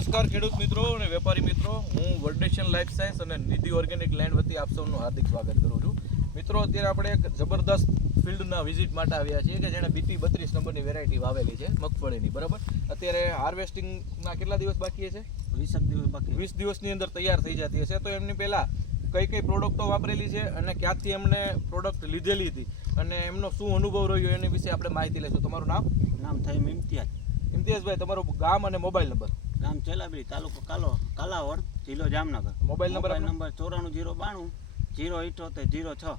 નમસ્કાર ખેડૂત મિત્રો અને વેપારી મિત્રો, હું વર્ડેશન લાઈફ સાયન્સ અને નિધિ ઓર્ગેનિક લેન્ડ વતી આપ સૌનું હાર્દિક સ્વાગત કરું છું. મિત્રો, અત્યારે આપણે એક જબરદસ્ત ફિલ્ડના વિઝિટ માટે આવ્યા છીએ કે જેણે BT 32 નંબરની વેરાયટી વાવેલી છે મગફળીની. બરાબર, અત્યારે હાર્વેસ્ટિંગના કેટલા દિવસ બાકી છે? 20 દિવસ બાકી. 20 દિવસની અંદર તૈયાર થઈ જતી હશે. તો એમની પહેલાં કઈ પ્રોડક્ટો વાપરેલી છે અને ક્યાંથી એમને પ્રોડક્ટ લીધેલી હતી અને એમનો શું અનુભવ રહ્યો એની વિશે આપણે માહિતી લઈશું. તમારું નામ થાય ઇમ્તિયાઝ. ઇમ્તિયાઝભાઈ, તમારું ગામ અને મોબાઈલ નંબર? ગામ ચેલાબડી, તાલુકો કાલાવડ, જિલ્લો જામનગર. Mobile number 94 092 078 06.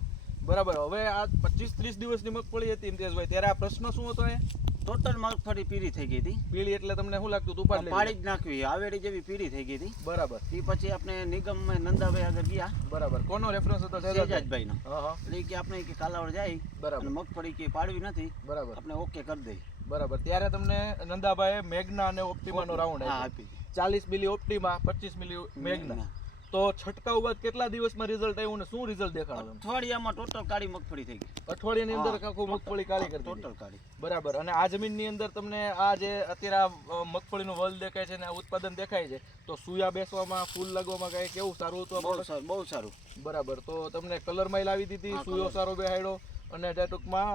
બરાબર. હવે આ 25-30 દિવસની મગફળી હતી ઇમ્તિયાઝભાઈ, ત્યારે આ પ્રશ્ન શું હતો? ટોટલ મગફળી પીળી થઈ ગઈ હતી. પીળી એટલે તમને શું લાગતું હતું? પાડી જ નાખવી, આવેડી જેવી પીળી થઈ ગઈ હતી. બરાબર. એ પછી આપણે નિગમમાં નંદાભાઈ આગળ ગયા. બરાબર. કોનો રેફરન્સ હતો? શેજાજભાઈનો. હા. એટલે કે આપણે કે કાલાવડ જાય. બરાબર. અને મગફળી કે પાડવી નથી. બરાબર. આપણે ઓકે કરી દઈ. બરાબર. ત્યારે તમને નંદાભાઈએ મેઘના અને ઓપ્ટિમાનો રાઉન્ડ આપી. 40 મિલી ઓપ્ટિમા, 25 મિલી મેઘના. તો છંટકાવ બાદ કેટલા દિવસમાં રિઝલ્ટ આવ્યું ને શું રિઝલ્ટ દેખાડ્યું? અઠવાડિયામાં ટોટલ કાળી મગફળી થઈ ગઈ. અઠવાડિયાની અંદર આખું મગફળી કાળી કરી ટોટલ કાળી. બરાબર. અને આ જમીનની અંદર તમને આ જે અત્યારે આ મગફળીનું વલ દેખાય છે ને આ ઉત્પાદન દેખાય છે, તો સુયા બેસવામાં, ફૂલ લાગવામાં કઈ કેવું સારું હતું? બહુ સારું. બરાબર. તો તમને કલરમાં લાવી દીધી, સુયો સારો બેહાડ્યો અને જે ટૂંકમાં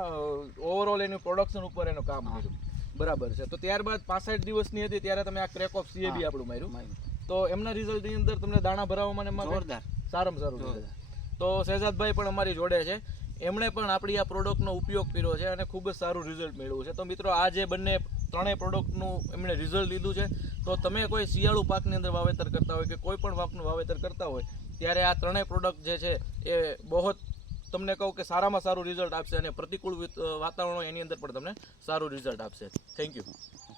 ઓવરઓલ એનું પ્રોડક્શન ઉપર એનું કામ કર્યું. બરાબર છે. તો ત્યારબાદ 65 દિવસની હતી ત્યારે તમે આ ક્રેક ઓફ CAB આપણું માર્યું. તો એમના રિઝલ્ટની અંદર તમને દાણા ભરાવામાં એમાં જોરદાર, સારામાં સારું. તો શહેજાદભાઈ પણ અમારી જોડે છે, એમણે પણ આપણી આ પ્રોડક્ટનો ઉપયોગ કર્યો છે અને ખૂબ જ સારું રિઝલ્ટ મેળવ્યું છે. તો મિત્રો, આ જે ત્રણેય પ્રોડક્ટનું એમણે રિઝલ્ટ લીધું છે. તો તમે કોઈ શિયાળુ પાકની અંદર વાવેતર કરતા હોય કે કોઈ પણ પાકનું વાવેતર કરતા હોય ત્યારે આ ત્રણેય પ્રોડક્ટ જે છે એ બહુ તમને કહું કે સારામાં સારું રિઝલ્ટ આપશે અને પ્રતિકૂળ વાતાવરણ એની અંદર પણ તમને સારું રિઝલ્ટ આપશે. Thank you.